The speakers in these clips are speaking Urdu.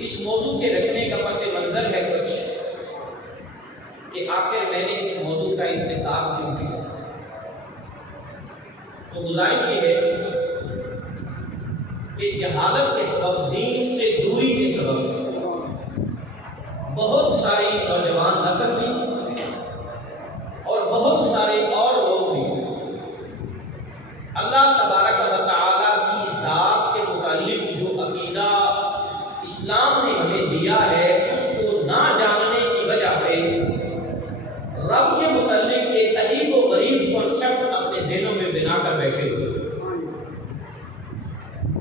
اس موضوع کے رکھنے کا پس منظر ہے کچھ کہ آخر میں نے اس موضوع کا انتخاب کیوں کیا۔ تو گزارش یہ ہے کہ جہالت کے سبب، دین سے دوری کے سبب بہت ساری نوجوان نسل بھی اور بہت سارے اور لوگ بھی اللہ تبارک و تعالیٰ کی ذات کے متعلق جو عقیدہ اسلام نے ہمیں دیا ہے اس کو نہ جاننے کی وجہ سے رب کے متعلق ایک عجیب و غریب کنسپٹ اپنے ذہنوں میں بنا کر بیٹھے ہوئے،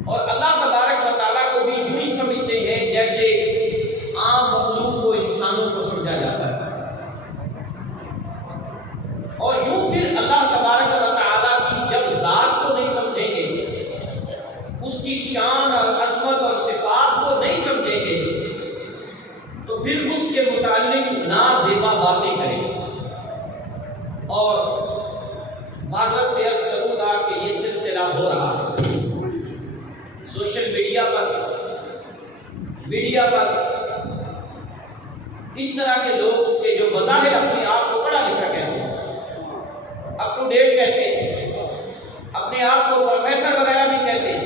اور اللہ تبارک و تعالیٰ کو بھی یوں ہی سمجھتے ہیں جیسے عام مخلوق کو انسانوں کو سمجھا جاتا ہے، اور یوں پھر اللہ تبارک و تعالیٰ کی جب ذات کو نہیں سمجھیں گے، اس کی شان اور عظمت اور صفات کو نہیں سمجھیں گے، تو پھر اس کے متعلق نازیبا باتیں کریں گے۔ اور معذرت سے عرض کروں گا کہ یہ سلسلہ ہو رہا ہے سوشل میڈیا پر اس طرح کے لوگ کہ جو بظاہر اپنے آپ کو پڑھا لکھا کہتے ہیں، اپ ٹو ڈیٹ کہتے ہیں، اپنے آپ کو پروفیسر وغیرہ بھی کہتے ہیں،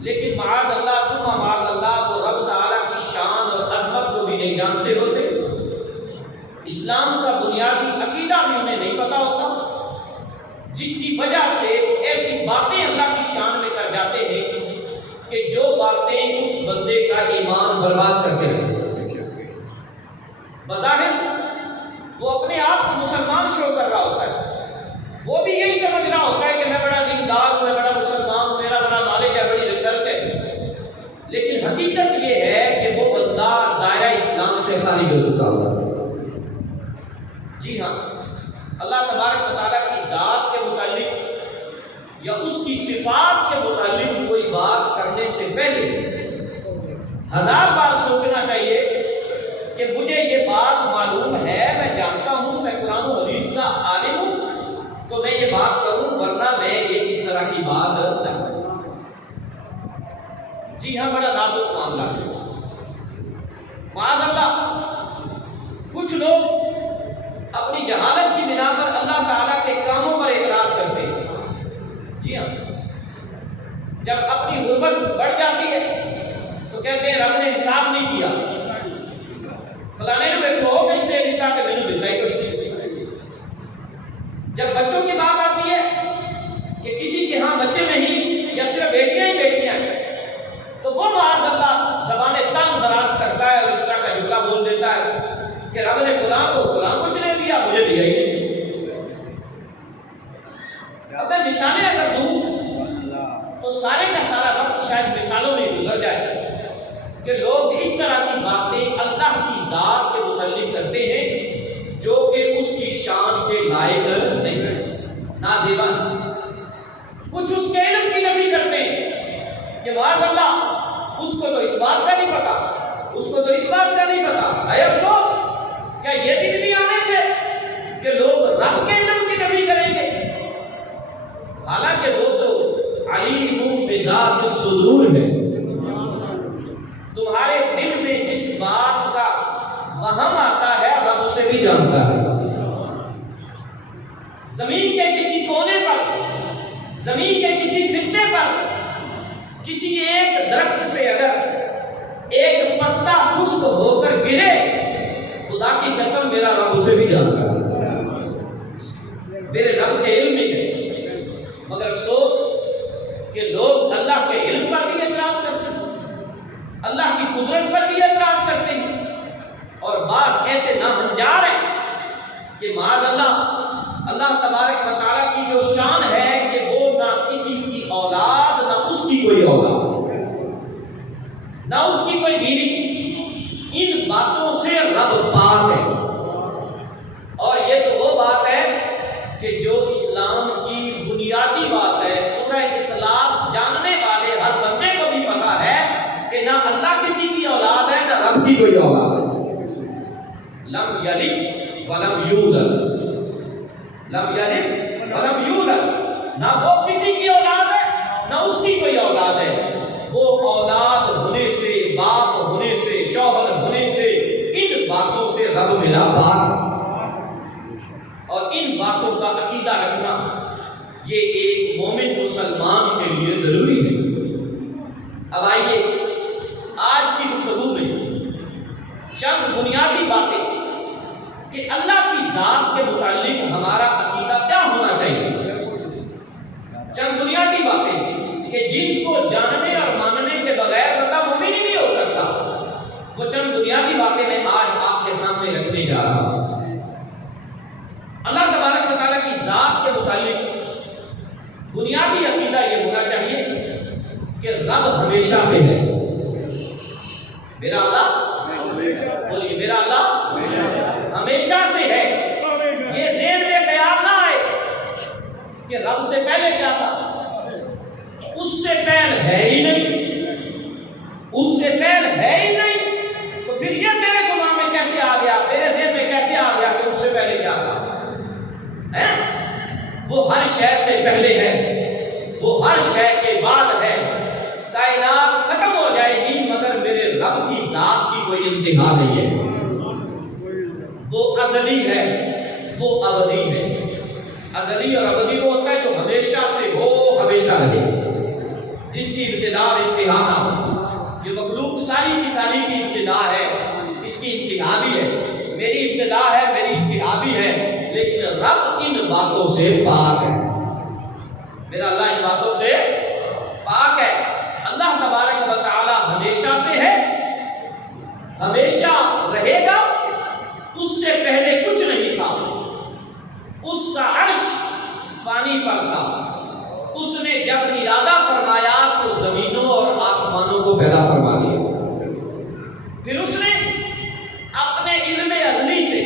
لیکن معاذ اللہ ثم معاذ اللہ وہ رب تعالیٰ کی شان اور عظمت کو بھی نہیں جانتے ہوتے، اسلام کا بنیادی عقیدہ بھی انہیں نہیں پتا ہوتا، جس کی وجہ سے ایسی باتیں اللہ کی شان میں کر جاتے ہیں کہ جو باتیں اس بندے کا ایمان برباد کرتے رہتے ہیں۔ بظاہر وہ اپنے آپ کو مسلمان شو کر رہا ہوتا ہے، وہ بھی یہی سمجھ رہا ہوتا ہے کہ میں بڑا دیندار ہوں، میں بڑا مسلمان ہوں، میرا بڑا نالج ہے، بڑی ریسرچ ہے، لیکن حقیقت یہ ہے کہ وہ بندہ دائرہ اسلام سے خارج ہو چکا ہوتا ہے۔ جی ہاں، اللہ تبارک و تعالیٰ کی ذات کے متعلق یا اس کی صفات کے متعلق کوئی بات کرنے سے پہلے 1000 بار سوچنا چاہیے کہ مجھے یہ بات معلوم ہے، میں جانتا ہوں، میں قرآن و حدیث کا عالم ہوں، تو میں یہ بات کروں، ورنہ میں یہ اس طرح کی بات نہ کروں۔ جی ہاں، بڑا نازک معاملہ ہے۔ معاذ اللہ کچھ لوگ اپنی جہالت کی بنا پر اللہ تعالیٰ کے کاموں پر اعتراض کرتے ہیں۔ جی ہاں، جب اپنی غربت بڑھ جاتی ہے تو کہتے ہیں رب نے انصاف نہیں کیا، فلانے نے میرے کو کچھ دے دیتا کہ میں نے دیتا ہی کچھ نہیں۔ جب بچوں کی بات آتی ہے کہ کسی کے ہاں بچے نہیں یا صرف بیٹیاں ہی بیٹیاں ہیں، تو وہ معاذ اللہ زبان تنگ دراز کرتا ہے اور اس طرح کا جملہ بول دیتا ہے کہ رب نے فلاں کو فلاں کچھ نہیں دیا، مجھے دیا ہی نہیں۔ اب میں مثالیں اگر دوں تو سارے کا سارا وقت شاید مثالوں میں گزر جائے کہ لوگ اس طرح کی باتیں اللہ کی ذات کے متعلق کرتے ہیں جو کہ اس کی شان کے لائق نہیں، نازیبا۔ کچھ اس کے علم کی نفی کرتے ہیں کہ معاذ اللہ اس کو تو اس بات کا نہیں پتا، اس کو تو اس بات کا نہیں پتا۔ اے افسوس، کیا یہ دن بھی آنے تھے کہ لوگ رب کے علم کی نفی کریں گے؟ حالانکہ وہ تو علیم بذات الصدور ہے، تمہارے دل میں جس بات کا وہم آتا ہے رب اسے بھی جانتا ہے۔ زمین کے کسی کونے پر، زمین کے کسی خطے پر، کسی ایک درخت سے اگر ایک پتا خشک ہو کر گرے، خدا کی قسم میرا رب اسے بھی جانتا ہے، میرے رب کے علم میں ہے۔ مگر افسوس کہ لوگ اللہ کے علم پر بھی اعتراض کرتے ہیں، اللہ کی قدرت پر بھی اعتراض کرتے ہیں، اور بعض ایسے ناہنجار ہیں کہ معاذ اللہ اللہ تبارک و تعالیٰ کی جو شان ہے کہ وہ نہ کسی کی اولاد، نہ اس کی کوئی اولاد، نہ اس کی کوئی بیوی، ان باتوں سے رب پاک ہے۔ اور یہ تو وہ بات ہے کہ جو اسلام کی بنیادی بات ہے، سورہ اخلاص جاننے والے ہر بندے کو بھی پتا ہے کہ نہ اللہ کسی کی اولاد ہے، نہ رب کی کوئی اولاد ہے۔ لم یلد ولم یولد، لم یلد ولم یولد، نہ وہ کسی کی اولاد ہے نہ اس کی کوئی اولاد ہے، وہ اولاد ہونے سے باپ کائنات پاک. اور ان باتوں کا عقیدہ رکھنا یہ ایک مومن مسلمان کے لیے ضروری ہے. اب آئیے آج کی گفتگو میں چند بنیادی باتیں کہ اللہ کی ذات کے متعلق ہمارا عقیدہ کیا ہونا چاہیے. چند بنیادی باتیں کہ جن کو جاننے اور ماننے کے بغیر بندہ مومن ہی نہیں ہو سکتا. وہ چند بنیادی باتیں میں آج آپ کے سامنے رکھنے جا رہا ہوں. اللہ تبارک و تعالیٰ کی ذات کے متعلق بنیادی عقیدہ یہ ہونا چاہیے کہ رب ہمیشہ سے ہے. میرا اللہ بولیے میرا اللہ ہمیشہ سے ہے. یہ ذہن میں خیال نہ آئے کہ رب سے پہلے کیا تھا. اس سے پہلے ہے ہی نہیں. اس سے پہلے ہے ہی نہیں تو پھر یہ تیرے دماغ میں کیسے آ گیا, تیرے ذہن میں کیسے آ گیا کہ اس سے پہلے کیا تھا. وہ ہر شے سے پہلے ہے, وہ ہر شے کے بعد ہے. کائنات ختم ہو جائے گی مگر میرے رب کی ذات کی کوئی انتہا نہیں ہے. وہ ازلی ہے, وہ ابدی ہے. ازلی اور ابدی وہ ہوتا ہے جو ہمیشہ سے ہو ہمیشہ رہے, جس کی ابتدا اور انتہا نہ ہو. یہ مخلوق ساری کی ساری کی ابتدا ہے, اس کی انتہا بھی ہے. میری ابتدا ہے, میری انتہا بھی ہے, لیکن رب ان باتوں سے پاک ہے. میرا اللہ ان باتوں سے پاک ہے. اللہ تبارک و تعالی ہمیشہ سے ہے, ہمیشہ رہے گا. اس سے پہلے کچھ نہیں تھا. اس کا عرش پانی پر تھا. اس نے جب ارادہ فرمایا تو زمینوں اور آسمانوں کو پیدا فرما دیا. پھر اس نے اپنے علم ازلی سے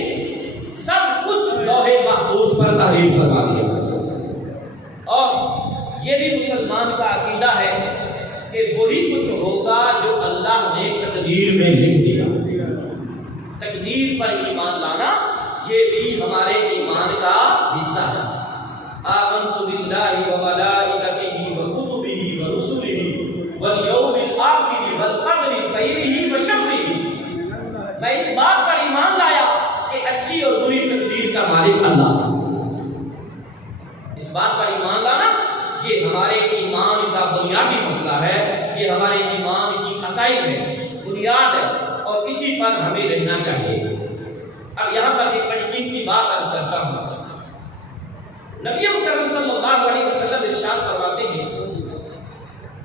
سب کچھ لوح محفوظ پر تحریر فرما دیا. اور یہ بھی مسلمان کا عقیدہ ہے کہ وہی کچھ ہوگا جو اللہ نے تقدیر میں لکھ دیا. تقدیر پر ایمان لانا یہ بھی ہمارے ایمان کا حصہ ہے. آمنت باللہ وملائکتہ وکتبہ ورسلہ والیوم الآخر والقدر خیرہ وشرہ. میں اس بات پر ایمان لایا کہ اچھی اور بری تقدیر کا مالک اللہ. اس بات پر ایمان لانا یہ ہمارے ایمان کا بنیادی مسئلہ ہے, یہ ہمارے ایمان کی عقائد ہے, بنیاد ہے, اور اسی پر ہمیں رہنا چاہیے. اب یہاں پر ایک بڑی قیمتی بات عرض کرتا ہوں. نبی مکرم صلی اللہ علیہ وسلم ارشاد فرماتے ہیں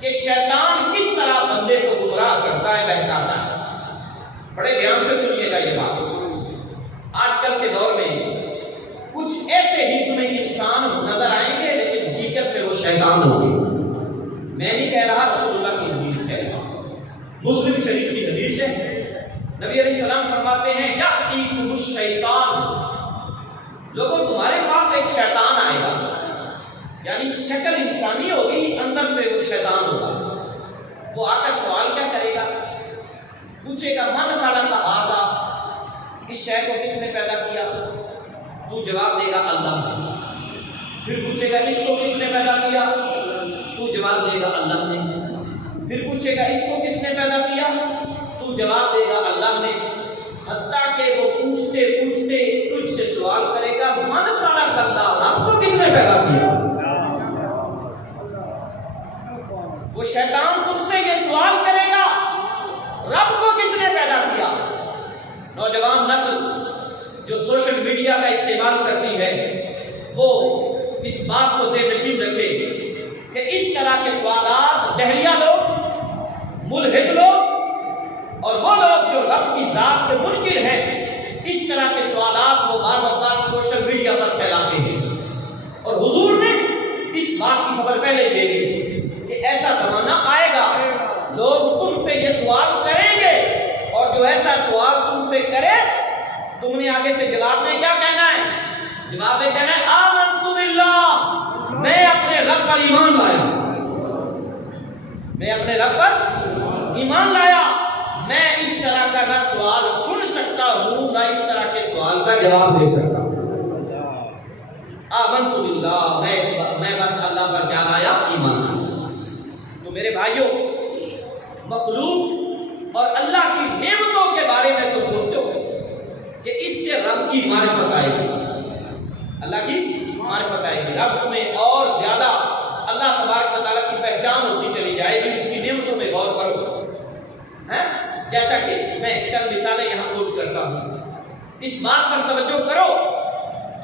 کہ شیطان کس طرح بندے کو گمراہ کرتا ہے, بہکاتا ہے. بڑے دھیان سے سنیے گا یہ بات. آج کل کے دور میں کچھ ایسے ہی تمہیں انسان نظر آئیں گے لیکن حقیقت میں وہ شیطان ہوں گے. میں نہیں کہہ رہا, رسول اللہ کی حدیث کہہ رہا ہوں, مسلم شریف کی حدیث ہے. نبی علیہ السلام فرماتے ہیں یأتیکم الشیطان, لوگوں تمہارے پاس ایک شیطان آئے گا, یعنی شکل انسانی ہوگی, اندر سے وہ شیطان ہوگا. وہ آ کر سوال کیا کرے گا, پوچھے گا من خلق ھذا, اس شے کو کس نے پیدا کیا. تو جواب دے گا اللہ نے. پھر پوچھے گا اس کو کس نے پیدا کیا, تو جواب دے گا اللہ نے. پھر پوچھے گا اس کو کس نے پیدا کیا, تو جواب دے گا اللہ نے. حتیٰ کہ وہ پوچھتے پوچھتے تجھ سے سوال کرے گا من خلق اللہ, رب کو کس نے پیدا کیا. وہ شیطان تم سے یہ سوال کرے گا رب کو کس نے پیدا کیا. نوجوان نسل جو سوشل میڈیا کا استعمال کرتی ہے وہ اس بات کو ذہن نشین رکھے کہ اس طرح کے سوالات دہریہ لوگ, ملحد لوگ اور وہ لوگ جو رب کی ذات کے منکر ہیں, اس طرح کے سوالات کو بار بار سوشل میڈیا پر پھیلاتے ہیں. اور حضور نے اس بات کی خبر پہلے دے دی کہ ایسا زمانہ آئے گا لوگ تم سے یہ سوال کریں گے, اور جو ایسا سوال تم سے کرے تم نے آگے سے جواب میں کیا کہنا ہے, جواب میں کہنا ہے آمنت باللہ, میں اپنے رب پر ایمان لایا, میں اپنے رب پر ایمان لایا. میں اس طرح کا نہ سوال سن سکتا ہوں نہ اس طرح کے سوال کا جواب دے سکتا ہوں. آمنت باللہ, میں بس اللہ پر کیا لایا, ایمان لایا. تو میرے بھائیوں, مخلوق اور اللہ کی نعمتوں کے بارے میں تو سوچو. کہ اس سے رب کی معرفت آئے گی، اللہ کی معرفت آئے گی، رب تمہیں اور زیادہ اللہ تبارک و تعالیٰ کی پہچان ہوتی چلی جائے گی، اس کی نعمتوں میں غور کرو۔ جیسا کہ میں چند مثالیں یہاں کوٹ کرتا ہوں، اس بات پر توجہ کرو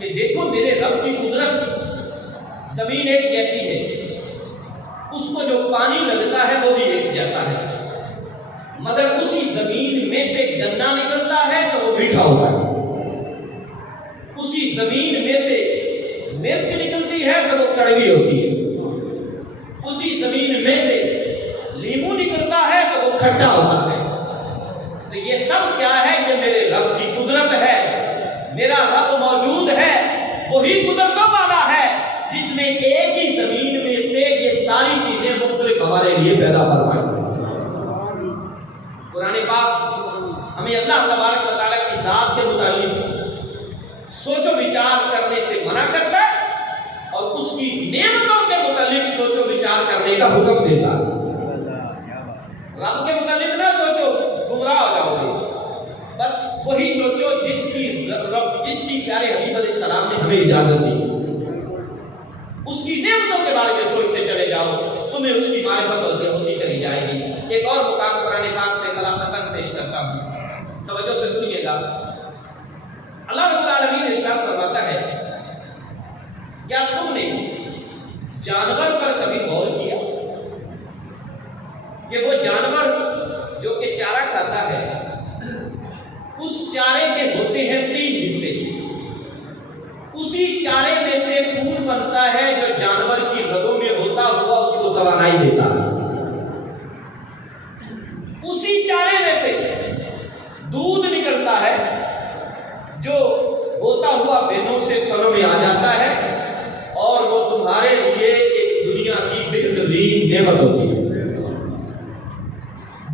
کہ دیکھو میرے رب کی قدرت، زمین ایک جیسی ہے، اس کو جو پانی لگتا ہے وہ بھی ایک جیسا ہے، مگر اسی زمین میں سے گنا نکلتا ہے تو وہ میٹھا ہوتا ہے، اسی زمین میں سے مرچ نکلتی ہے تو وہ کڑوی ہوتی ہے، اسی زمین میں سے لیمو نکلتا ہے تو وہ کھٹا ہوتا ہے۔ تو یہ سب کیا ہے؟ کہ میرے رب کی قدرت ہے، میرا رب موجود ہے، وہی قدرتوں والا ہے جس نے ایک ہی زمین میں سے یہ ساری چیزیں مختلف ہمارے لیے پیدا فرمائی۔ قرآن پاک ہمیں اللہ تبارک و تعالیٰ کی ذات کے متعلق سوچ و وچار کرنے سے منع کرتا ہے اور اس کی نعمتوں کے متعلق سوچ و وچار کرنے کا حکم دیتا ہے۔ رب کے متعلق نہ سوچو، گمراہ ہو جاؤ گے، بس وہی سوچو جس کی پیارے حبیب علیہ السلام نے ہمیں اجازت دی، اس کی نعمتوں کے بارے میں سوچتے چلے جاؤ، تمہیں اس کی معرفت ہوتی چلی جائے گی۔ ایک اور مقام قرآن پاک سے خلاصتاً پیش کرتا ہوں، توجہ سے سنیے گا۔ اللہ رب العالمین ارشاد فرماتا ہے، کیا تم نے جانور پر کبھی غور کیا کہ وہ جانور جو کہ چارہ کھاتا ہے، اس چارے کے ہوتے ہیں 3 حصے، اسی چارے میں سے خون بنتا ہے جو جانور کی رگوں میں ہوتا ہوا اس کو توانائی دیتا ہے، اسی چارے میں سے دودھ نکلتا ہے جو ہوتا ہوا بینوں سے تھنوں میں آ جاتا ہے اور وہ تمہارے لیے ایک دنیا کی بہترین نعمت ہوتی ہے۔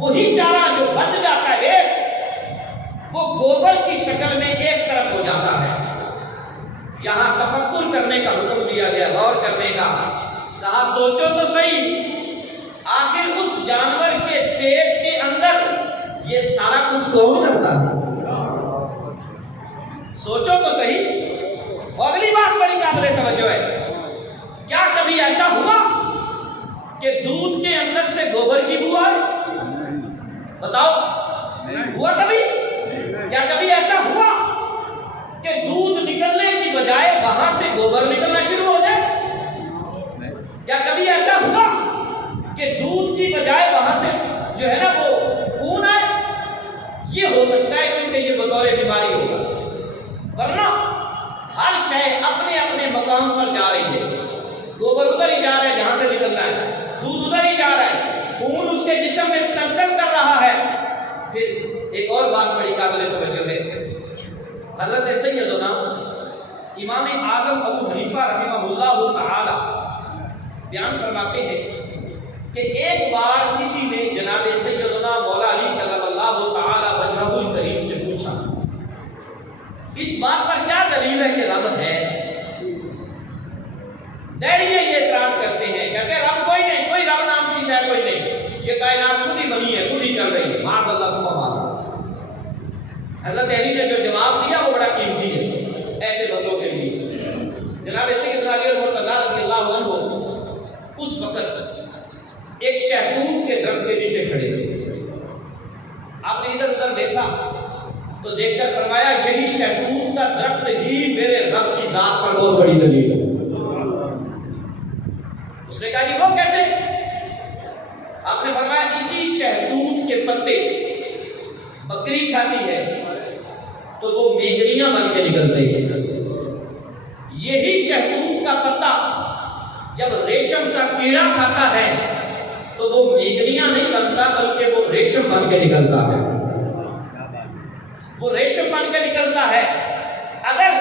وہی چارہ جو بچ جاتا ہے ویسٹ، وہ گوبر کی شکل میں ایک طرف ہو جاتا ہے۔ یہاں تفکر کرنے کا حکم دیا گیا، غور کرنے کا، کہا سوچو تو صحیح، آخر اس جانور کے پیٹ کے اندر یہ سارا کچھ کون کرتا ہے؟ سوچو تو صحیح۔ اور اگلی بات بڑی قابل توجہ ہے، کیا کبھی ایسا ہوا کہ دودھ کے اندر سے گوبر کی بو آئی؟ بتاؤ، ہوا کبھی؟ کیا کبھی ایسا ہوا کہ دودھ نکلنے کی بجائے وہاں سے گوبر نکلنا شروع ہو جائے؟ کیا کبھی ایسا ہوا کہ دودھ کی بجائے وہاں سے جو ہے نا وہ خون آئے؟ یہ ہو سکتا ہے کیونکہ یہ بطور بیماری ہوگا، ورنہ ہر شے اپنے اپنے مقام پر جا رہی ہے، گوبر ادھر ہی جا رہا ہے جہاں سے نکلنا ہے، دودھ ادھر ہی جا رہا ہے، خون اس کے جسم میں سرکل کر رہا ہے۔ پھر ایک اور بات بڑی قابل توجہ ہے، حضرت سیدنا امام اعظم ابو حنیفہ رحمہ اللہ تعالی بیان فرماتے ہیں کہ ایک بار کسی نے جناب سیدنا مولا علی کرم اللہ تعالی وجہہ الکریم سے پوچھا، اس بات پر کیا دلیل ہے کہ رب ہے؟ دہریے یہ اعتراض کرتے ہیں، کہتے ہیں رب کوئی نہیں، کوئی رب نام کی شے کوئی نہیں، یہ کائنات خود ہی بنی ہے، خود ہی چل رہی ہے، معاذ اللہ سبحانہ اللہ۔ حضرت علی نے جو جواب دیا وہ بڑا قیمتی ہے ایسے بندوں کے لیے۔ جناب سیدنا علی المرتضیٰ رضی اللہ عنہ اس وقت ایک شہتوت کے درخت کے نیچے کھڑے تھے، آپ نے ادھر ادھر دیکھا تو دیکھ کر فرمایا یہی شہتوت کا درخت ہی میرے رب کی ذات پر بہت بڑی دلیل ہے۔ اس نے کہا کہ وہ کیسے؟ آپ نے فرمایا اسی شہتوت کے پتے بکری کھاتی ہے تو وہ میگنیاں بن کے نکلتے ہیں، یہی شہتوت کا پتا جب ریشم کا کیڑا کھاتا ہے تو وہ میگنیاں نہیں بنتا بلکہ وہ ریشم بن کے نکلتا ہے، وہ ریشم بن کے نکلتا ہے۔ اگر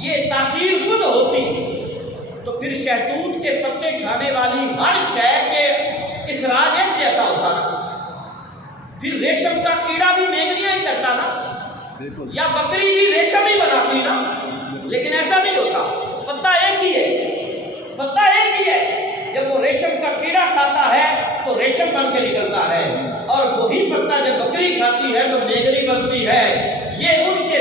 یہ تاثیر خود ہوتی تو پھر شہتوت کے پتے کھانے والی ہر شے کے اخراج ایک جیسا ہوتا نا، پھر ریشم کا کیڑا بھی میگنیاں ہی کرتا نا، یا بکری بھی ریشم ہی بناتی نا، لیکن ایسا نہیں ہوتا، پتا ایک ہی ہے، پتا ایک ہی ہے۔ جب وہ ریشم کا کیڑا کھاتا ہے تو ریشم بن کے نکلتا ہے، اور وہی پتا جب بکری کھاتی ہے تو میگنی بنتی ہے۔ یہ ان کے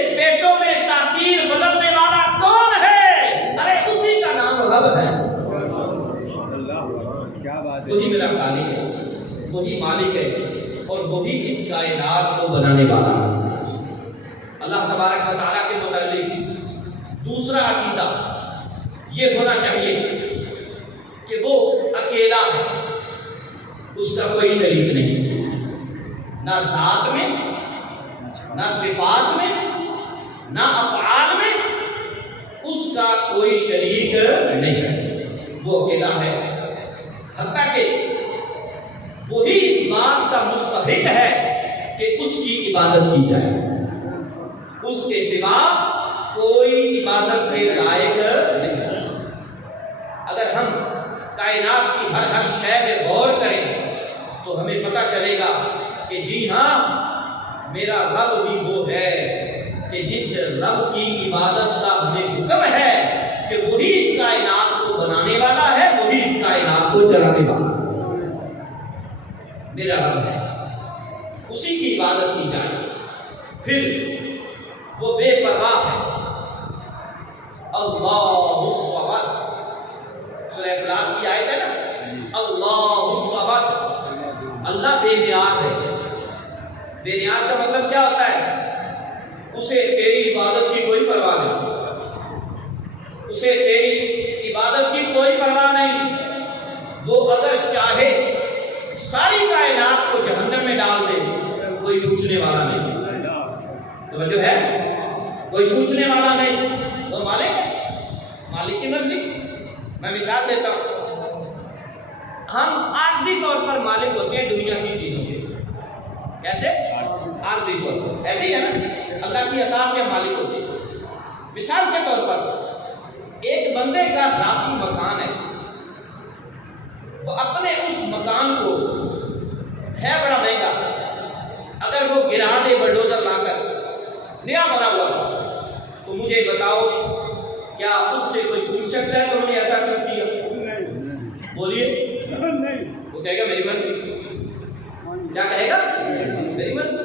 وہی مالک ہے اور وہی اس کائنات کو بنانے والا ہے۔ اللہ تبارک و تعالیٰ کے متعلق دوسرا عقیدہ یہ ہونا چاہیے کہ وہ اکیلا ہے، اس کا کوئی شریک نہیں، نہ ذات میں، نہ صفات میں، نہ افعال میں اس کا کوئی شریک نہیں ہے، وہ اکیلا ہے۔ حتیٰ کہ وہی اس بات کا مستحق ہے کہ اس کی عبادت کی جائے، اس کے سوا کوئی عبادت کے لائق نہیں ہے۔ اگر ہم کائنات کی ہر شے پہ غور کریں تو ہمیں پتہ چلے گا کہ جی ہاں، میرا رب ہی وہ ہے کہ جس رب کی عبادت کا ہمیں حکم ہے کہ وہی اس کائنات کو بنانے والا ہے، وہی اس کائنات کو چلانے والا ہے۔ میرا رب ہے، اسی کی عبادت کی جائے۔ پھر وہ بے پرواہ ہے، اللہ الصمد، سورہ اخلاص کی آیت ہے نا، اللہ الصمد، اللہ بے نیاز ہے۔ بے نیاز کا مطلب کیا ہوتا ہے؟ اسے تیری عبادت کی کوئی پرواہ نہیں، اسے تیری عبادت کی کوئی پرواہ نہیں۔ وہ اگر چاہے ساری کائنات کو جہنم میں ڈال دے، کوئی پوچھنے والا نہیں۔ توجہ ہے؟ کوئی پوچھنے والا نہیں، وہ مالک ہے، مالک کی مرضی۔ میں مثال دیتا ہوں، ہم عارضی طور پر مالک ہوتے ہیں دنیا کی چیزوں کے۔ کیسے؟ عارضی طور پر ایسے ہی ہے نا، اللہ کی عطا سے مالک ہوتے ہیں۔ مثال کے طور پر ایک بندے کا ذاتی مکان ہے، وہ اپنے اس مکان کو ہے بڑا مہنگا، اگر وہ گرا دے بلڈوزر لا کر، نیا بنا ہوا تھا، تو مجھے بتاؤ کیا اس سے کوئی پوچھ سکتا ہے تو نے ایسا کیوں کیا؟ بولیے، وہ کہے گا میری مرضی۔ کیا کہے گا؟ میری مرضی۔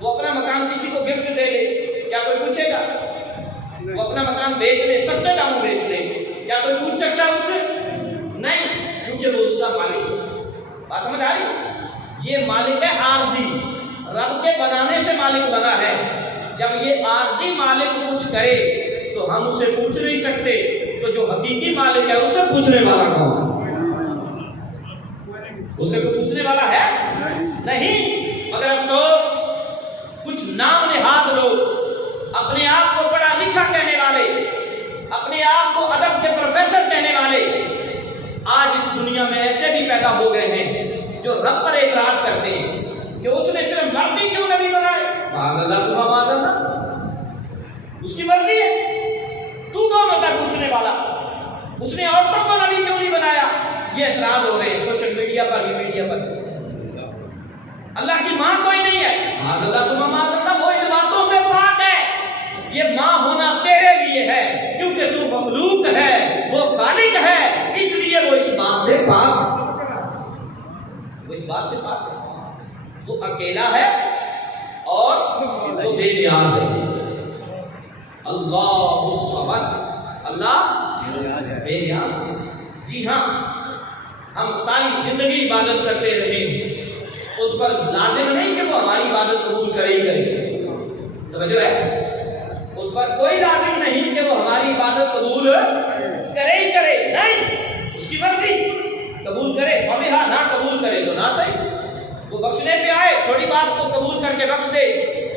وہ اپنا مکان کسی کو گفٹ دے لے، کیا کوئی پوچھے گا؟ وہ اپنا مکان بیچ لے، سستے داموں بیچ لے، کیا کوئی پوچھ سکتا ہے اس سے؟ نہیں، کیونکہ وہ اس کا مالک ہے۔ بات سمجھ آ رہی؟ یہ مالک ہے عارضی، رب کے بنانے سے مالک بنا ہے۔ جب یہ عارضی مالک کچھ کرے تو ہم اسے پوچھ نہیں سکتے، تو جو حقیقی مالک ہے اس سے پوچھنے والا کون ہے؟ اس سے کوئی پوچھنے والا ہے نہیں۔ مگر افسوس، کچھ نام نہاد لوگ اپنے آپ کو پڑھا لکھا کہنے والے، اپنے آپ کو ادب کے پروفیسر کہنے والے، آج اس دنیا میں ایسے بھی پیدا ہو گئے ہیں جو رب پر اعتراض کرتے ہیں کہ اس نے صرف مرد ہی کیوں نبی بنائے؟ معاذ اللہ، صبح معاذ اللہ، اس کی مرضی ہے، تو کون ہوتا ہے پوچھنے والا؟ اس نے عورتوں کو نبی کیوں نہیں بنایا؟ یہ اعتراض ہو رہے ہیں سوشل میڈیا پر بھی، میڈیا پر۔ اللہ کی ماں کوئی نہیں ہے، معاذ اللہ، صبح معاذ اللہ، وہ ان باتوں سے پاک ہے۔ یہ ماں ہونا تیرے لیے ہے، کیونکہ تو مخلوق ہے، وہ خالق ہے، اس لیے وہ اس بات سے پاک ہے، وہ اس بات سے پاک ہے۔ وہ اکیلا ہے اور وہ بے نیاز ہے۔ اللہ الصمد، اللہ بے نیاز ہے۔ جی ہاں، ہم ساری زندگی عبادت کرتے رہیں، اس پر لازم نہیں کہ وہ ہماری عبادت قبول کرے ہی کرے۔ توجہ ہے؟ اس پر کوئی لازم نہیں کہ وہ ہماری عبادت قبول کرے ہی کرے، نہیں، اس کی مرضی، قبول کرے فمہا، نہ قبول کرے تو نہ صحیح۔ وہ بخشنے پہ آئے، تھوڑی بات کو قبول کر کے بخش دے،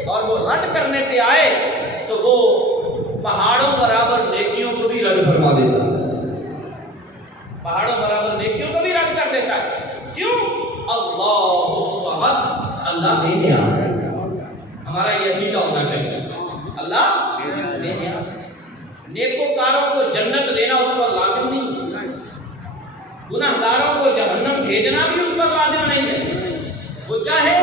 اور وہ رد کرنے پہ آئے تو وہ پہاڑوں برابر نیکیوں کو بھی رد فرما دیتا ہے، پہاڑوں برابر نیکیوں کو بھی رد کر دیتا ہے۔ کیوں؟ اللہ الصمد، اللہ بے نیاز ہے۔ ہمارا یہ عقیدہ ہونا چاہیے، اللہ بے نیاز ہے۔ نیکوکاروں کو جنت دینا اس پر لازم نہیں ہے، گناہ گاروں کو جہنم بھیجنا بھی اس پر لازم نہیں ہے۔ وہ چاہے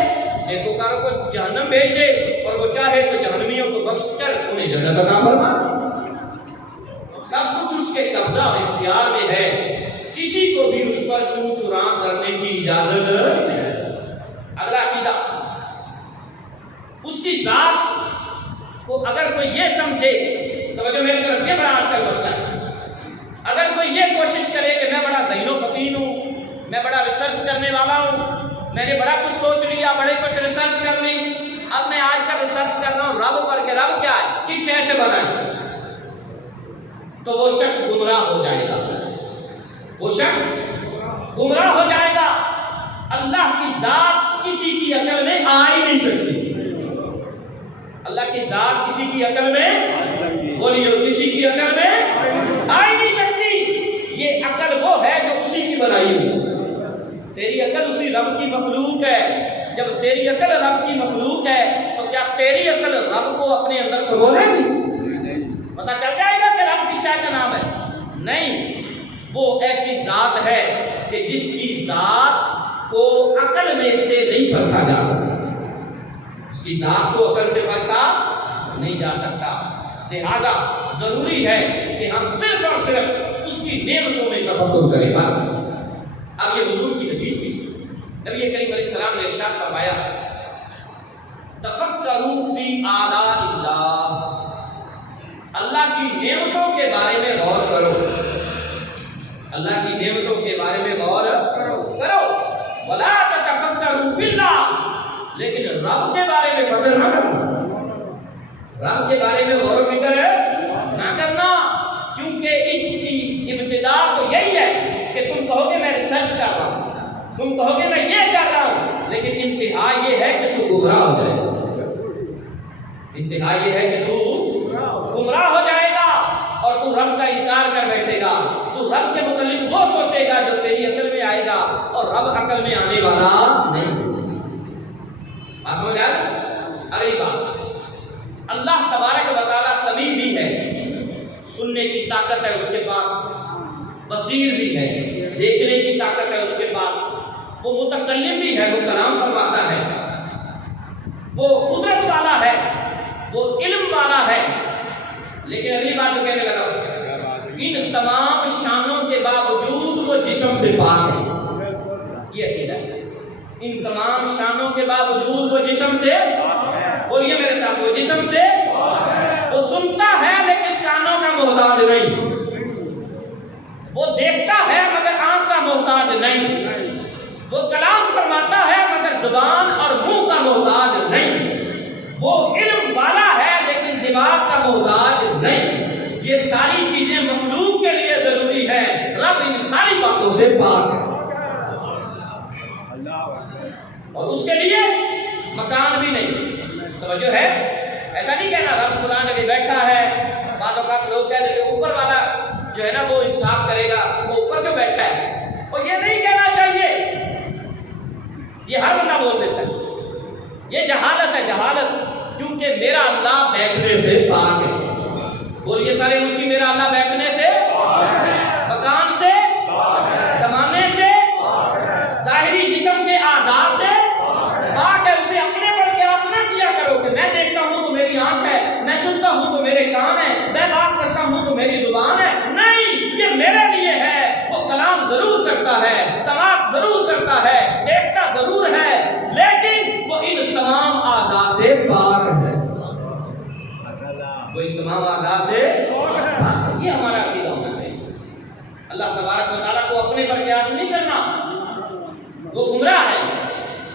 نیکوکاروں کو جہنم بھیج دے، اور وہ چاہے تو جہنمیوں کو بخش کر انہیں جنت عطا فرما۔ سب کچھ اس کے قبضہ اور اختیار میں ہے، کسی کو بھی اس پر چوں چراں کرنے کی اجازت نہیں ہے۔ اگلا عقیدہ، اس کی ذات کو اگر کوئی یہ سمجھے، توجہ میری طرف، یہ بڑا آج کل مسئلہ ہے، اگر کوئی یہ کوشش کرے کہ میں بڑا ذہین و فطین ہوں، میں بڑا ریسرچ کرنے والا ہوں، میں نے بڑا کچھ سوچ لیا، بڑے کچھ ریسرچ کر لی، اب میں آج کا ریسرچ کر رہا ہوں رب پر کہ رب کیا ہے، کس شے سے بنا ہے، تو وہ شخص گمراہ ہو جائے گا، وہ شخص گمراہ ہو جائے گا۔ اللہ کی ذات کسی کی عقل میں آ ہی نہیں سکتی، اللہ کی ذات کسی کی عقل میں، بولیے کسی کی عقل میں آ ہی نہیں سکتی۔ یہ عقل وہ ہے جو اسی کی بنائی ہوئی، تیری عقل اسی رب کی مخلوق ہے۔ جب تیری عقل رب کی مخلوق ہے تو کیا تیری عقل رب کو اپنے اندر سمولے گی؟ پتہ چل جائے گا کہ رب کس شے کا نام ہے؟ نہیں، وہ ایسی ذات ہے کہ جس کی ذات کو عقل میں سے نہیں پرکھا جا سکتا، اس کی ذات کو عقل سے پرکھا نہیں جا سکتا۔ لہذا ضروری ہے کہ ہم صرف اور صرف اس کی نعمتوں میں تفکر کریں بس۔ اب یہ حضور کی حدیث کی، نبی کریم علیہ السلام نے ارشاد فرمایا تفکروا فی آلاء اللہ، اللہ کی نعمتوں کے بارے میں غور کرو، اللہ کی نعمتوں کے بارے میں غور کرو، ولا تتفکروا فی اللہ، لیکن رب کے بارے میں فکر نہ کرنا، رب کے بارے میں غور و فکر نہ کرنا، کیونکہ اس کی ابتدا تو یہی ہے کہ تم کہو گے میں ریسرچ کر رہا ہوں، تم کہو گے میں یہ کر رہا ہوں، لیکن انتہا یہ ہے کہ تو گمراہ ہو جائے گا، انتہا یہ ہے کہ تو گمراہ ہو جائے گا اور تو رب کا انکار کر بیٹھے گا، تو رب کے متعلق وہ سوچے گا جو تیری عقل میں آئے گا اور رب عقل میں آنے والا نہیں۔ بات سمجھ آ گئی؟ اگلی بات، اللہ تبارک و تعالیٰ سمیع بھی ہے، سننے کی طاقت ہے اس کے پاس، بصیر بھی ہے، دیکھنے کی طاقت ہے اس کے پاس، وہ متکلم بھی ہے، وہ کلام فرماتا ہے، وہ قدرت والا ہے، وہ علم والا ہے۔ لیکن اگلی بات جو کہنے لگا، ان تمام شانوں کے باوجود وہ جسم سے پاک ہے، یہ عقیدہ ہے، ان تمام شانوں کے باوجود وہ جسم سے، بولیے میرے ساتھ، وہ جسم سے، وہ سنتا ہے لیکن کانوں کا محتاج نہیں، وہ دیکھتا ہے مگر آنکھ کا محتاج نہیں، وہ کلام فرماتا ہے مگر زبان اور منہ کا محتاج نہیں، وہ علم والا ہے لیکن دماغ کا محتاج نہیں۔ یہ ساری چیزیں مخلوق کے لیے ضروری ہے، رب ان ساری باتوں سے پاک ہے، اور اس کے لیے مکان بھی نہیں۔ توجہ ہے، ایسا نہیں کہنا رب فلاں جگہ بیٹھا ہے، بعض اوقات لوگ کہتے ہیں کہ اوپر والا جو ہے نا وہ انصاف کرے گا، وہ اوپر جو بیٹھا ہے، اور یہ نہیں کہنا چاہیے، یہ ہر بندہ بول دیتا ہے، یہ جہالت ہے، جہالت، کیونکہ میرا اللہ بیٹھنے سے پاک ہے، بولیے سارے اونچی، میرا اللہ بیٹھنے سے، مکان سے، زمانے سے، ظاہری جسم کے اعضاء سے پاک ہے۔ اسے اپنے پر قیاس نہ کیا کرو کہ میں دیکھتا ہوں تو میری آنکھ ہے، میں سنتا ہوں تو میرے کان ہے، میں بات کرتا ہوں تو میری زبان ہے، نہیں، یہ میرے لیے ہے۔ وہ کلام ضرور کرتا ہے، سماعت ضرور کرتا ہے، دیکھتا ضرور ہے، لیکن وہ ان تمام اعضاء سے پاک ہے، وہ ان تمام اعضاء سے پاک ہے۔ یہ ہمارا عقیدہ ہونا چاہیے، اللہ تبارک و تعالیٰ کو اپنے پر قیاس نہیں کرنا، وہ گمراہ ہے،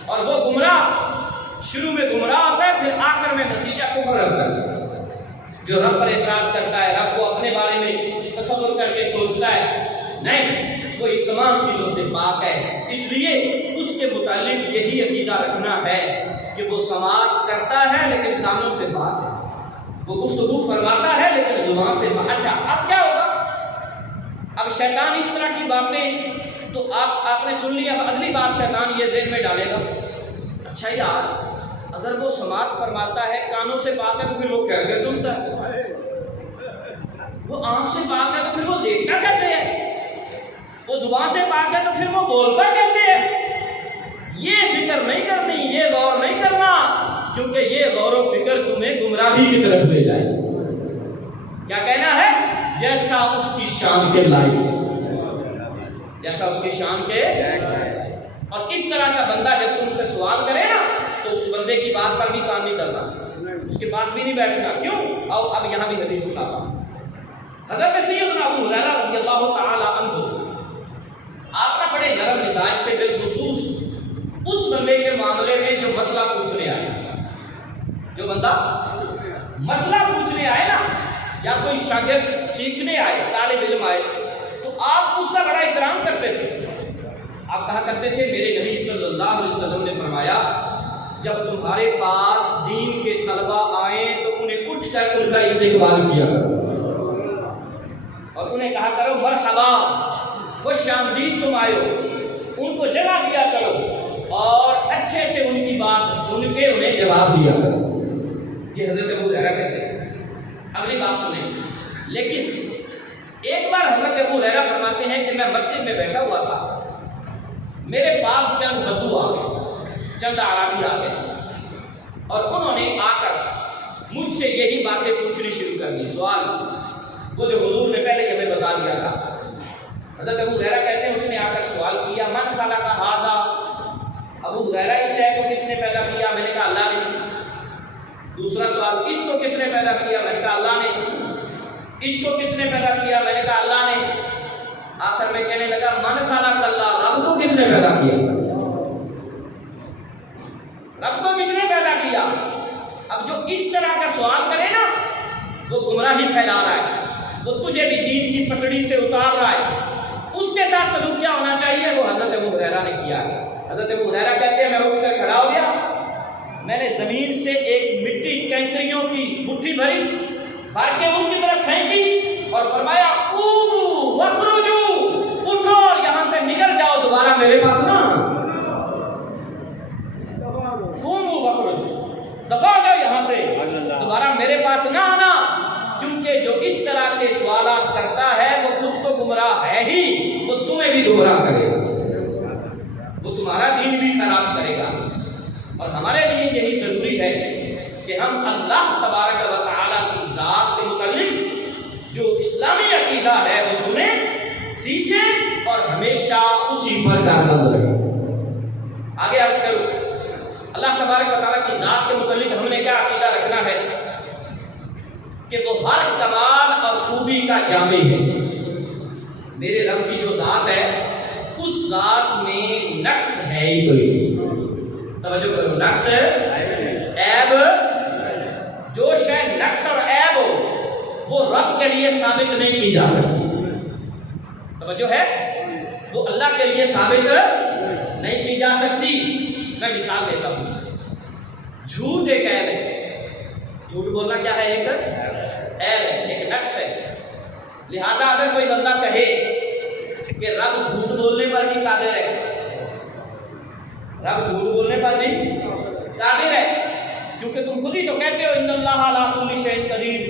اور وہ گمراہ شروع میں گمراہ ہوتا ہے، پھر آخر میں نتیجہ کفر رکھتا ہے۔ جو رب پر اعتراض کرتا ہے، رب کو اپنے بارے میں تصور کر کے سوچتا ہے، نہیں، وہ ان تمام چیزوں سے پاک ہے۔ اس لیے اس کے متعلق یہی عقیدہ رکھنا ہے کہ وہ سماعت کرتا ہے لیکن کانوں سے پاک ہے، وہ گفتگو فرماتا ہے لیکن زبان سے پاک۔ اچھا، اب کیا ہوگا؟ اب شیطان اس طرح کی باتیں تو آپ نے سن لیا، اب اگلی بات شیطان یہ ذہن میں ڈالے گا، اچھا یار اگر وہ سماعت فرماتا ہے، کانوں سے پاک ہے، تو پھر وہ کیسے سنتا ہے؟ وہ آنکھ سے پاک ہے تو پھر وہ دیکھتا کیسے ہے؟ وہ زبان سے پاک ہے تو پھر وہ بولتا کیسے ہے؟ یہ فکر نہیں کرنی، یہ غور نہیں کرنا، کیونکہ یہ غور و فکر تمہیں گمراہی کی طرف لے جائے۔ کیا کہنا ہے؟ جیسا اس کی شان کے لائق، جیسا اس کی شان کے، اور اس طرح کا بندہ جب تم سے سوال کرے نا تو اس بندے کی بات پر بھی کام نہیں کرنا، اس کے پاس بھی نہیں بیٹھنا۔ کیوں؟ اب یہاں بھی حدیث سناتا ہوں۔ حضرت سیدنا ابو ہریرہ رضی اللہ تعالی عنہ، آپ کا بڑے نرم مزاج تھے، بالخصوص اس بندے کے معاملے میں جو مسئلہ پوچھنے آئے، جو بندہ مسئلہ پوچھنے آئے نا، یا کوئی شاگرد سیکھنے آئے، طالب علم آئے، تو آپ اس کا بڑا احترام کرتے تھے۔ آپ کہا کرتے تھے میرے نبی صلی اللہ علیہ وسلم نے فرمایا جب تمہارے پاس دین کے طلبہ آئیں تو انہیں اٹھ کر ان کا استقبال کیا کرو اور انہیں کہا کرو مرحبا، خوش آمدید تم آئے ہو، ان کو جگہ دیا کرو اور اچھے سے ان کی بات سن کے انہیں جواب دیا کرو۔ یہ حضرت ابو ہریرہ کہتے ہیں۔ اگلی بات سنیں، لیکن ایک بار حضرت ابو ہریرہ فرماتے ہیں کہ میں مسجد میں بیٹھا ہوا تھا، میرے پاس چند بدو آ گئے، چند اعرابی آ گئے اور انہوں نے آ کر مجھ سے یہی باتیں پوچھنی شروع کر دی، سوال وہ جو حضور نے پہلے ہمیں بتا دیا تھا۔ حضرت ابو ہریرہ کہتے ہیں اس نے آ کر سوال کیا من خلق ھذا، ابو ہریرہ اس شے کو کس نے پیدا کیا؟ میں نے کہا اللہ نے۔ دوسرا سوال اس کو کس نے پیدا کیا؟ میں نے کہا اللہ نے۔ اس کو کس نے پیدا کیا؟ میں نے کہا اللہ نے۔ آخر میں کہنے لگا من خلق اللہ، رب کو کس نے پیدا کیا؟ رب کو کس نے پیدا کیا؟ اب جو اس طرح کا سوال کرے نا وہ گمراہی پھیلا رہا ہے، وہ تجھے بھی دین کی پٹڑی سے اتار رہا ہے۔ اس کے ساتھ سلوک کیا ہونا چاہیے وہ حضرت ابو ہریرہ نے کیا۔ حضرت ابو ہریرہ کہتے ہیں میں اٹھ کر کھڑا ہو گیا، میں نے زمین سے ایک مٹی کینکریوں کی مٹھی بھری، بھر کے ان کی طرف پھینکی اور فرمایا قوموا واخرجوا، اٹھو اور یہاں سے نکل جاؤ، دوبارہ میرے پاس نہ آنا۔ قوموا واخرجوا، دفع ہو جاؤ یہاں سے، دوبارہ میرے پاس نہ آنا، کیونکہ جو اس طرح کے سوالات کرتا ہے وہ خود تو گمراہ ہے ہی، وہ تمہیں بھی گمراہ کرے گا، وہ تمہارا دین بھی خراب کرے گا۔ اور ہمارے لیے یہی ضروری ہے کہ ہم اللہ تبارک و تعالیٰ کی ذات کے متعلق جو اسلامی عقیدہ ہے وہ سنیں، سیکھیں اور ہمیشہ اسی پر کاربند رہیں۔ آگے عرض کروں، اللہ تبارک و تعالیٰ کی ذات کے متعلق ہم نے کیا عقیدہ رکھنا ہے کہ وہ ہر کمال اور خوبی کا جامع ہے۔ میرے رب کی جو ذات ہے اس ذات میں نقص ہے ہی کوئی، توجہ کرو، نقص عیب، جو شے نقص اور عیب ہو وہ رب کے لیے ثابت نہیں کی جا سکتی، توجہ ہے، وہ اللہ کے لیے ثابت نہیں کی جا سکتی۔ میں مثال دیتا ہوں، جھوٹ ایک عیب ہے، جھوٹ بولنا کیا ہے؟ ایک عیب ہے، ایک نقص ہے۔ لہذا اگر کوئی بندہ کہے کہ رب جھوٹ بولنے پر بھی قادر ہے، رب جھوٹ بولنے پر بھی قادر ہے، کیونکہ تم خود ہی تو کہتے ہو ان اللہ علی کل شیء قدیر،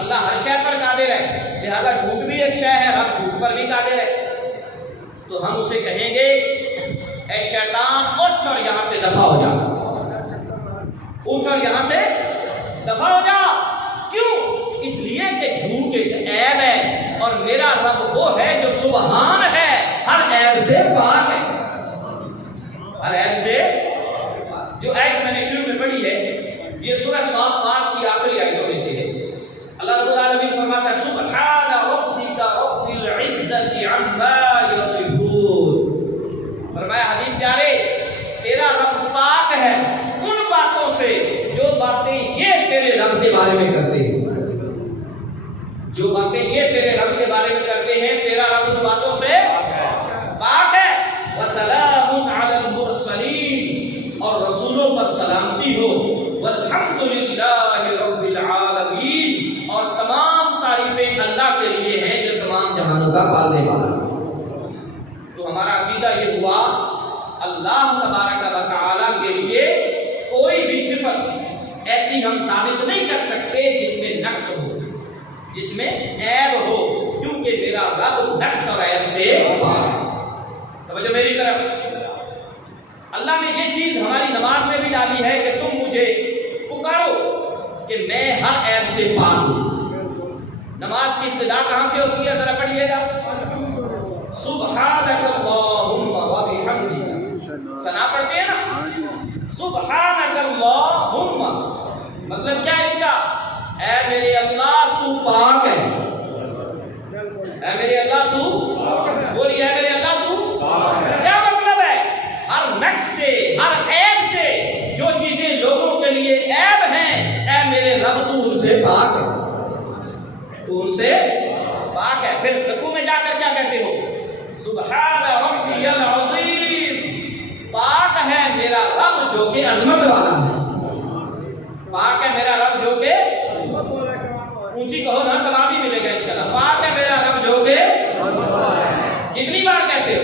اللہ ہر شے پر قادر ہے، لہذا جھوٹ بھی ایک شے ہے، رب جھوٹ پر بھی قادر ہے، تو ہم اسے کہیں گے اے شیطان اٹھ اور یہاں سے دفع ہو جا، اٹھ اور یہاں سے دفع ہو جا۔ کیوں؟ اس لیے کہ جھوٹ ایک عیب ہے اور میرا رب وہ ہے جو سبحان ہے، ہر عیب سے پاک ہے، ہر عیب سے۔ جو آیت میں نے شروع میں پڑھی ہے یہ سورہ صافات کی آخری آیتوں میں سے ہے۔ اللہ رب العالمین فرماتا ہے سبحان ربک رب العزت عما یصفون، فرمایا حبیب پیارے تیرا رب پاک ہے ان باتوں سے جو باتیں یہ تیرے رب کے بارے میں کرتے ہیں، جو باتیں یہ تیرے رب کے بارے میں کرتے ہیں، تیرا رب ان باتوں سے پاک ہے۔ وسلام علی المرسلین، اور رسولوں پر سلامتی ہو، والحمد للہ رب العالمین، اور تمام تعریفیں اللہ کے لیے ہیں جو تمام جہانوں کا پالنے والا ہے۔ تو ہمارا عقیدہ یہ ہوا اللہ تبارک و تعالیٰ کے لیے کوئی بھی صفت ایسی ہم ثابت نہیں کر سکتے جس میں نقص ہو، جس میں عیب ہو، کیونکہ میرا رب نقص اور عیب سے پاک ہے۔ توجہ میری طرف، اللہ نے یہ چیز ہماری نماز میں بھی ڈالی ہے کہ تم مجھے پکارو کہ میں ہر عیب سے پاک ہوں۔ نماز کی ابتدا کہاں سے ہوتی ہے ذرا پڑھیے گا، سبحانک اللہم وبحمدک، ثنا پڑھتے ہیں نا، سبحانک اللہم، مطلب کیا اس کا؟ اے میرے اللہ تو پاک ہے، اے میرے اللہ تو، بولیے اے میرے اللہ تو، کیا مطلب ہے؟ ہر نقص سے، سے پاک ہے، تو ان سے پاک ہے۔ پھر رکوع میں جا کر کیا کہتے ہو؟ سبحان ربی العظیم، پاک ہے میرا رب جو کہ عظمت والا ہے، پاک ہے میرا رب جو کہ، اونچی کہو نا ثواب بھی ملے گا انشاءاللہ، پاک ہے میرا رب جو کہ، کتنی بار کہتے ہو؟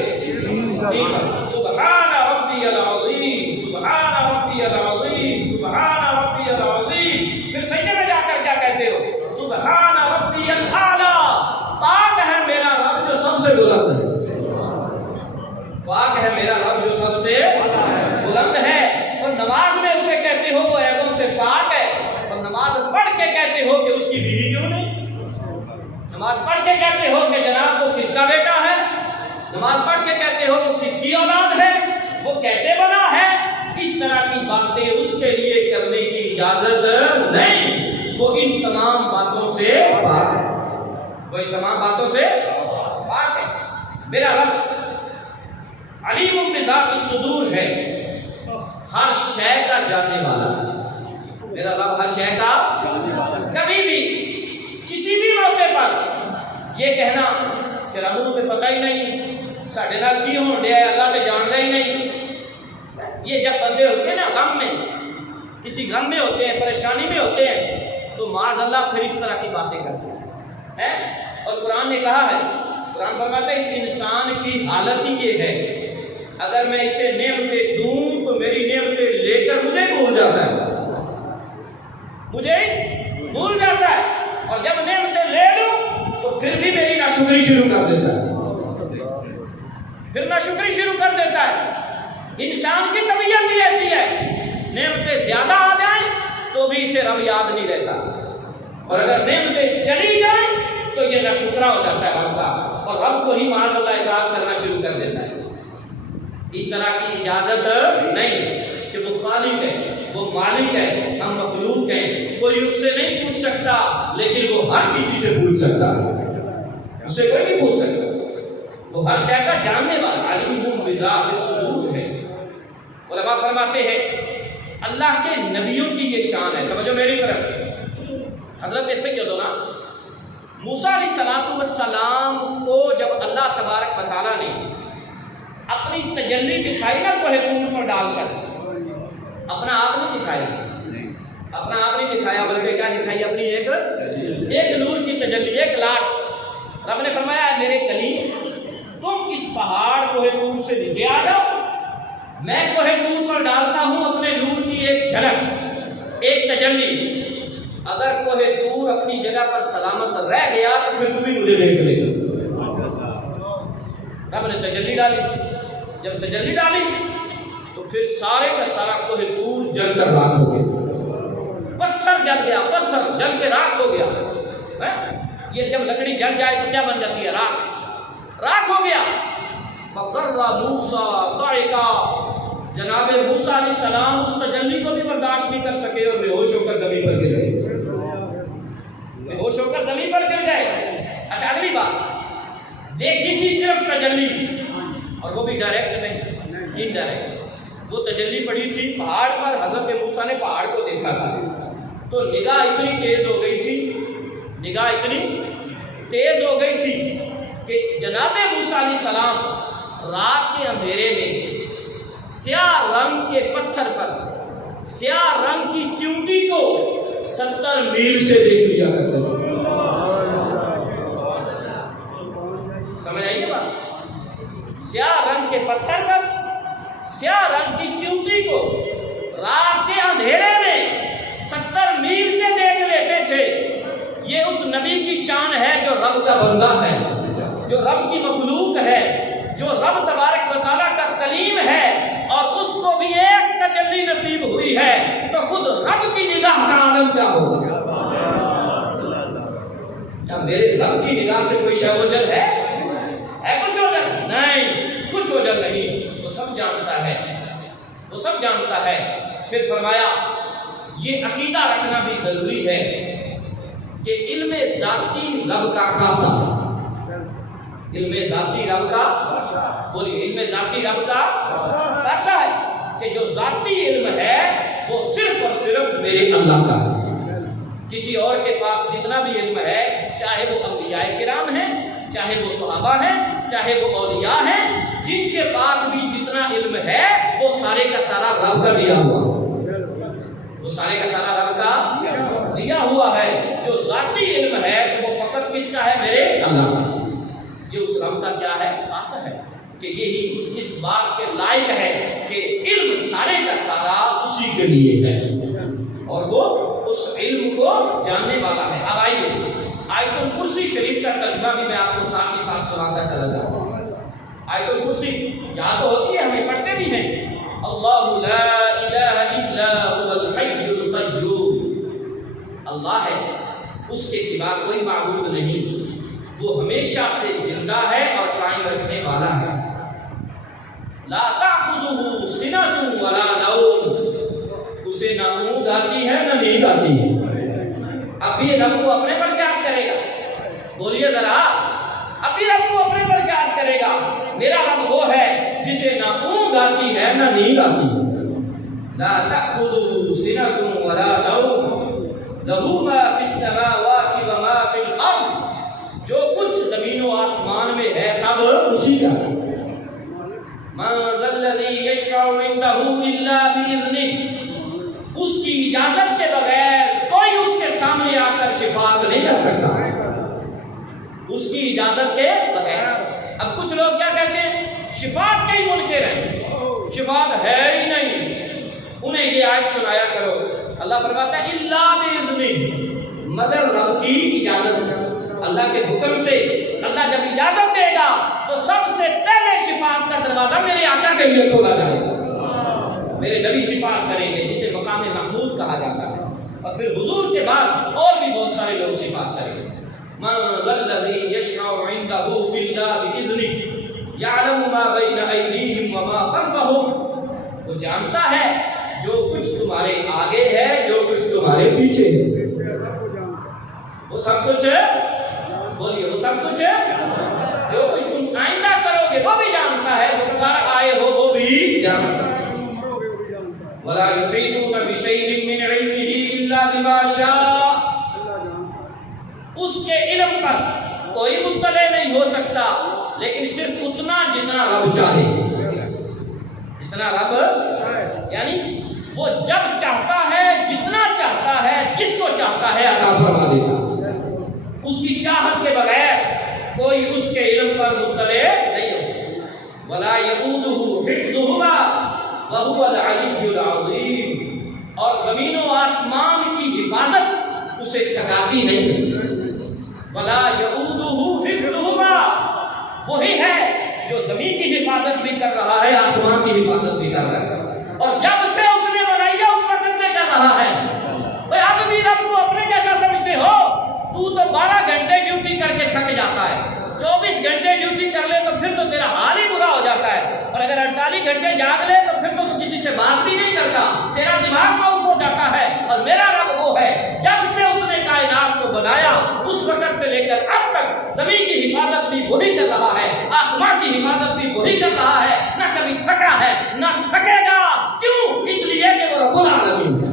سبحان ربی العظیم، سبحان ربی العظیم، سبحان ربی العظیم۔ پھر سجدے میں جا کر کیا کہتے ہو؟ سبحان ربی الاعلی، پاک ہے میرا رب جو سب سے بلند ہے، پاک ہے میرا رب جو سب سے بلند ہے۔ اور نماز میں اسے کہتے ہو وہ عیبوں سے پاک ہے، اور نماز پڑھ کے کہتے ہو کہ اس کی بیوی کیوں نہیں؟ نماز پڑھ کے کہتے ہو کہ جناب وہ کس کا بیٹا ہے؟ نماز پڑھ کے کہتے ہو وہ کس کی اولاد ہے؟ وہ کیسے بنا ہے؟ اس طرح کی باتیں اس کے لیے کرنے کی اجازت نہیں، وہ ان تمام باتوں سے پاک ہے، وہ ان تمام باتوں سے پاک ہے۔ میرا رب علیم بذات الصدور ہے، ہر شے کا جاننے والا ہے، میرا رب ہر شے کا، کبھی بھی کسی بھی موقع پر یہ کہنا کہ رب نوں تے پتہ ہی نہیں ساڈے نال کی ہون ڈیا ہے، اللہ تے جاندا ہی نہیں، یہ جب بندے ہوتے ہیں نا غم میں، کسی غم میں ہوتے ہیں، پریشانی میں ہوتے ہیں، تو معاذ اللہ پھر اس طرح کی باتیں کرتے ہیں۔ اور قرآن نے کہا ہے، قرآن فرماتا ہے اس انسان کی حالت ہی یہ ہے، اگر میں اسے نعمتیں دوں تو میری نعمتیں لے کر مجھے بھول جاتا ہے، مجھے بھول جاتا ہے، اور جب نعمتیں لے لوں تو پھر بھی میری ناشکری شروع کر دیتا ہے، پھر ناشکری شروع کر دیتا ہے۔ انسان کی طبیعت بھی ایسی ہے، نعمتیں زیادہ آ جائیں تو بھی اسے رب یاد نہیں رہتا، اور اگر نعمتیں چلی جائیں تو یہ ناشکرا ہو جاتا ہے رب کا، اور رب کو ہی معاذ اللہ اعتراض کرنا شروع کر دیتا ہے۔ اس طرح کی اجازت نہیں کہ وہ خالق ہے، وہ مالک ہے، ہم مخلوق ہیں، کوئی اس سے نہیں پوچھ سکتا، لیکن وہ ہر کسی سے پوچھ سکتا ہے، اس سے کوئی نہیں پوچھ سکتا، وہ ہر شے کا جاننے والا علیم بذات الصدور ہے۔ علماء فرماتے ہیں اللہ کے نبیوں کی یہ شان ہے، توجہ میری طرف، حضرت سیدنا موسیٰ علیہ السلام کو جب اللہ تبارک و تعالیٰ نے اپنی تجلی دکھائی نا کوہ طور پر ڈال کر، اپنا آپ نہیں دکھایا، اپنا آپ نہیں دکھایا، بلکہ کیا دکھائی؟ اپنی ایک نور کی تجلی، ایک لاکھ۔ رب نے فرمایا ہے میرے کلیم تم اس پہاڑ کوہ طور سے نیچے آ جاؤ، میں کوہ طور پر ڈالتا ہوں اپنے نور کی ایک جھلک، ایک تجلی، اگر کوہ طور اپنی جگہ پر سلامت رہ گیا تو پھر تم بھی مجھے دیکھ لے گا۔ رب نے تجلی ڈالی، جب تجلی ڈالی تو پھر سارے کا سارا کوہ طور جل کر راکھ ہو گیا، پتھر جل گیا، پتھر جل کے راکھ ہو گیا۔ یہ جب لکڑی جل جائے تو کیا بن جاتی ہے؟ راکھ ہو گیا۔ فَقَرَّ مُوسَىٰ صَعِقًا، جناب موسیٰ علیہ السلام اس تجلی کو بھی برداشت نہیں کر سکے اور بے ہوش ہو کر زمین پر گر گئے، بے ہوش ہو کر زمین پر گر گئے۔ اچھا اگلی بات، دیکھی تھی صرف تجلی، اور وہ بھی ڈائریکٹ نہیں، انڈائریکٹ، وہ تجلی پڑی تھی پہاڑ پر، حضرت موسیٰ نے پہاڑ کو دیکھا تھا، تو نگاہ اتنی تیز ہو گئی تھی، نگاہ اتنی تیز ہو گئی تھی کہ جناب موسیٰ علیہ السلام رات کے اندھیرے میں سیاہ رنگ کے پتھر پر سیاہ رنگ کی چونٹی کو 70 میل سے دیکھ لیا کرتے تھے۔ سمجھ آئیے بات؟ سیاہ رنگ کے پتھر پر سیاہ رنگ کی چونٹی کو رات کے اندھیرے میں 70 میل سے دیکھ لیتے تھے۔ یہ اس نبی کی شان ہے جو رب کا بندہ ہے، جو رب کی مخلوق ہے، جو رب تبارک و تعالیٰ کا کلیم ہے، اور اس کو بھی ایک تجلی نصیب ہوئی ہے، تو خود رب کی نگاہ کا عالم کیا ہوگا؟ کیا میرے رب کی نگاہ سے کوئی شے اوجھل ہے کچھ اوجھل؟ نہیں، کچھ اوجھل نہیں، وہ سب جانتا ہے، وہ سب جانتا ہے۔ پھر فرمایا یہ عقیدہ رکھنا بھی ضروری ہے کہ علم ذاتی رب کا خاصہ، علم ذاتی رب کا، بولیے علم ذاتی رب کا ایسا ہے کہ جو ذاتی علم ہے وہ صرف اور صرف میرے اللہ کا ہے، کسی اور کے پاس جتنا بھی علم ہے، چاہے وہ انبیاء کرام ہیں، چاہے وہ صحابہ ہیں، چاہے وہ اولیاء ہیں، جن کے پاس بھی جتنا علم ہے وہ سارے کا سارا رب کا دیا ہوا، وہ سارے کا سارا رب کا دیا ہوا ہے۔ جو ذاتی علم ہے وہ فقط کس کا ہے؟ میرے اللہ کا۔ یہ اس رب کا کیا ہے؟ خاصہ ہے کہ یہی اس بات کے لائق ہے کہ علم سارے کا سارا اسی کے لیے ہے اور وہ اس علم کو جاننے والا ہے۔ اب آئیے آیت الکرسی شریف کا ترجمہ بھی میں آپ کو ساتھ ہی ساتھ سناتا چلا جاؤں۔ آیت الکرسی یاد تو ہوتی ہے، ہمیں پڑھتے بھی ہیں، اللہ لا الہ الا هو الحی القیوم، اللہ ہے، اس کے سوا کوئی معبود نہیں، وہ ہمیشہ سے زندہ ہے اور قائم رکھنے والا ہے۔ لا تأخذہ سنۃ ولا نوم، اسے نہ اونگ آتی ہے نہ نیند آتی ہے۔ اب بھی رب کو اپنے پر قیاس کرے گا، بولیے ذرا، اب بھی رب کو اپنے پر قیاس کرے گا۔ میرا رب وہ ہے جسے نہ اونگ آتی ہے نہ نیند آتی ہے۔ لا تأخذہ سنۃ ولا نوم لہ ما فی السماوات وما فی الارض، جو کچھ زمین و آسمان میں ہے سب اسی کا ہے۔ من ذا الذی یشفع عندہ الا بإذنہ، اس کی اجازت کے بغیر کوئی اس کے سامنے آ کر شفاعت نہیں کر سکتا، اس کی اجازت کے بغیر۔ اب کچھ لوگ کیا کہتے ہیں؟ شفاعت کے ہی منکر ہیں، شفاعت ہے ہی نہیں، انہیں یہ آیت سنایا کرو۔ اللہ فرماتا ہے الا بإذنہ، مگر رب کی اجازت سے، اللہ کے حکم سے۔ اللہ جب اجازت دے گا تو سب سے پہلے شفاعت کا دروازہ میرے آقا کے لیے کھولا جائے گا، میرے نبی شفاعت کریں گے جسے مقام محمود کہا جاتا ہے، اور پھر حضور کے بعد اور بھی بہت سارے لوگ شفاعت کریں گے۔ من ذا الذی یشفع عندہ الا بإذنہ یعلم ما بین ایدیہم وما خلفہم، وہ جانتا ہے جو کچھ تمہارے آگے ہے جو کچھ تمہارے پیچھے ہے، وہ سب کچھ، بولیے وہ سب کچھ، جو کچھ تم آئندہ کرو گے وہ بھی جانتا ہے، جو کر آئے ہو وہ بھی جانتا ہے۔ وَلَا يُحِيطُونَ بِشَيْءٍ مِّنْ عِلْمِهِ إِلَّا بِمَا شَاءَ، اس کے علم پر کوئی مطلع نہیں ہو سکتا لیکن صرف اتنا جتنا رب چاہے، جتنا رب، یعنی وہ جب چاہتا ہے، جتنا چاہتا ہے، جس کو چاہتا ہے عطا فرما دیتا، اس کی چاہت کے بغیر کوئی اس کے علم پر مطلع نہیں ہو سکتا۔ وَلَا يَئُودُهُ حِفْظُهُمَا وَهُوَ الْعَلِيُّ الْعَظِيمُ، اور زمین و آسمان کی حفاظت اسے تھکاتی نہیں۔ وَلَا يَئُودُهُ حِفْظُهُمَا، وہی ہے جو زمین کی حفاظت بھی کر رہا ہے، آسمان کی حفاظت بھی کر رہا ہے، اور جب سے اس نے بنائی ہے اس وقت سے کر رہا ہے۔ بھئی اب بھی رب کو اپنے جیسا سمجھتے ہو؟ تو 12 گھنٹے ڈیوٹی کر کے تھک جاتا ہے، 24 گھنٹے ڈیوٹی کر لے تو پھر تو تیرا حال ہی برا ہو جاتا ہے، اور اگر 48 گھنٹے جاگ لے تو پھر تو کسی سے بات بھی نہیں کرتا، تیرا دماغ آؤٹ ہو جاتا ہے۔ اور میرا رب وہ ہے جب سے اس نے کائنات کو بنایا اس وقت سے لے کر اب تک زمین کی حفاظت بھی وہی کر رہا ہے، آسمان کی حفاظت بھی وہی کر رہا ہے، نہ کبھی تھکا ہے نہ تھکے گا۔ کیوں؟ اس لیے کہ وہ رب العالمین ہے۔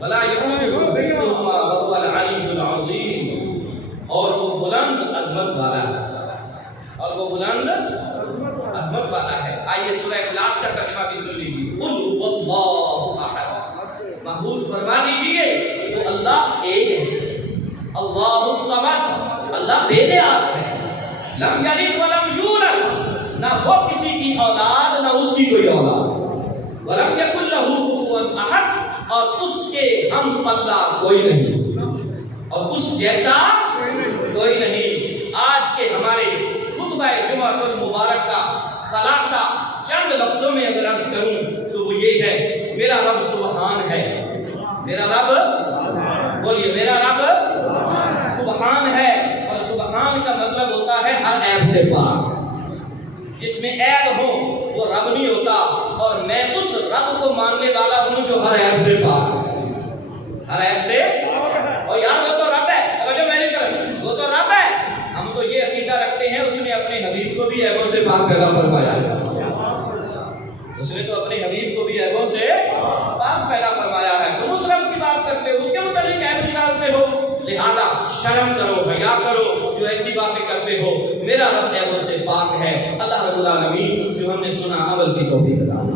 وَلَا يَئُودُهُ حِفْظُهُمَا وَهُوَ الْعَلِيُّ الْعَظِيمُ، اور وہ بلند عظمت والا ہے، اور وہ بلند عظمت والا ہے۔ آئیے سورہ اخلاص کا ترجمہ بھی سن لیجیے۔ قُلْ هُوَ اللَّهُ أَحَدٌ، محمود فرما دیجیے وہ اللہ ایک ہے، اللہ الصمد، اللہ بے نیاز ہے، لم یلد ولم یولد، نہ وہ کسی کی اولاد نہ اس کی کوئی اولاد، ولم یکن لہ کفوا احد، اور اس کے ہم پلہ کوئی نہیں اور اس جیسا کوئی نہیں۔ آج کے ہمارے خطبہ جمعہ المبارک کا خلاصہ چند لفظوں میں اگر عرض کروں تو وہ یہ ہے، میرا رب سبحان ہے، میرا رب، بولیے میرا رب سبحان ہے، اور سبحان کا مطلب ہوتا ہے ہر عیب سے پاک، جس میں عیب ہو وہ رب نہیں ہوتا، اور میں اس رب کو ماننے والا ہوں جو ہر عیب سے پاک ہے، ہر عیب سے، اور یار وہ تو رب ہے، توجہ میری طرف، وہ تو رب ہے۔ ہم تو یہ عقیدہ رکھتے ہیں اس نے اپنے حبیب کو بھی عیبوں سے پاک پیدا فرمایا ہے، اس نے تو اپنے حبیب کو بھی عیبوں سے پاک پیدا فرمایا ہے، تم اس رب کی بات کرتے ہو، اس کے متعلق عیب نکالتے ہو، لہذا شرم کرو، حیا کرو جو ایسی باتیں کرتے ہو، میرا رب عیبوں سے پاک ہے۔ اللہ رب العالمین جو ہم نے سنا عمل کی توفیق عطا